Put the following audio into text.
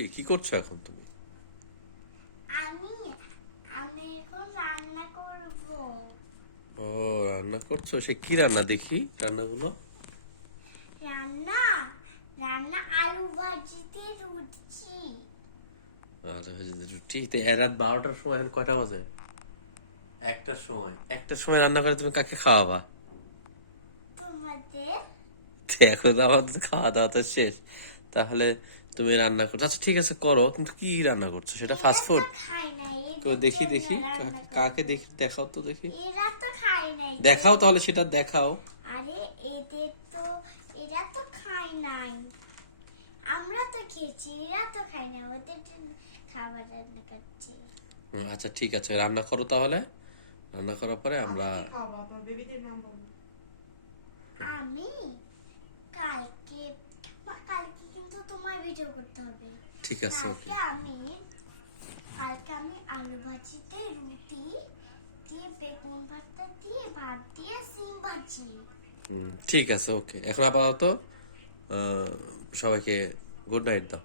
এই কি করছো এখন তুমি? আমি আমি এখন রান্না করব। ও, রান্না করছো? সে কি রান্না দেখি রান্নাগুলো? রান্না রান্না আলু ভাজিতে রুটি। আচ্ছা, রুটি তো রাত 12টার সময়, এখন কয়টা বাজে? একটার সময় রান্না করে তুমি কাকে খাওয়াবা? তোমাদের তো এখন তো আমাদের খাওয়া দাওয়া তো শেষ। তাহলে তুমি রান্না করছো, আচ্ছা ঠিক আছে করো, কিন্তু কি রান্না করছো? সেটা এরা ফাস্ট তো ফুড? খায় না, তো এদের দেখি জন্য দেখি রান্না কাকে করব। দেখি, দেখাও তো দেখি। এরা তো খায় নাই দেখাও তাহলে, সেটা দেখাও। আরে এদের তো এরা তো খায় নাই। আমরা তো খেয়েছি, এরা তো খায় না, ওদের জন্য খাবার রান্না করছি। আচ্ছা ঠিক আছে, রান্না করো তাহলে। রান্না করার পরে আমরা। কি খাওয়াবো? আপনার বেবিদের নাম বলুন। আমি কালকে কালকে কিন্তু তোমার ভিডিও করতে হবে। ঠিক আছে, ওকে। কালকে আমি আলু ভাজিতে রুটি দিয়ে বেগুন ভর্তা দিয়ে ভাত দিয়ে সিম ভাজি। ঠিক আছে, ওকে। এখন আপাতত সবাইকে গুড নাইট দাও।